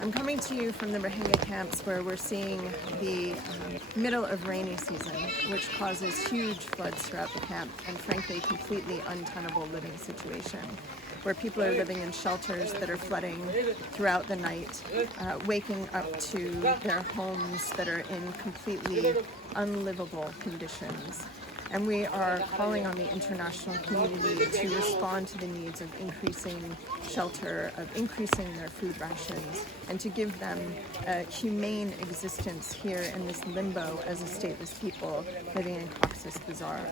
I'm coming to you from the Rohingya camps where we're seeing the middle of rainy season, which causes huge floods throughout the camp and frankly completely untenable living situation, where people are living in shelters that are flooding throughout the night, waking up to their homes that are in completely unlivable conditions. And we are calling on the international community to respond to the needs of increasing shelter, of increasing their food rations, and to give them a humane existence here in this limbo as a stateless people living in Cox's Bazar.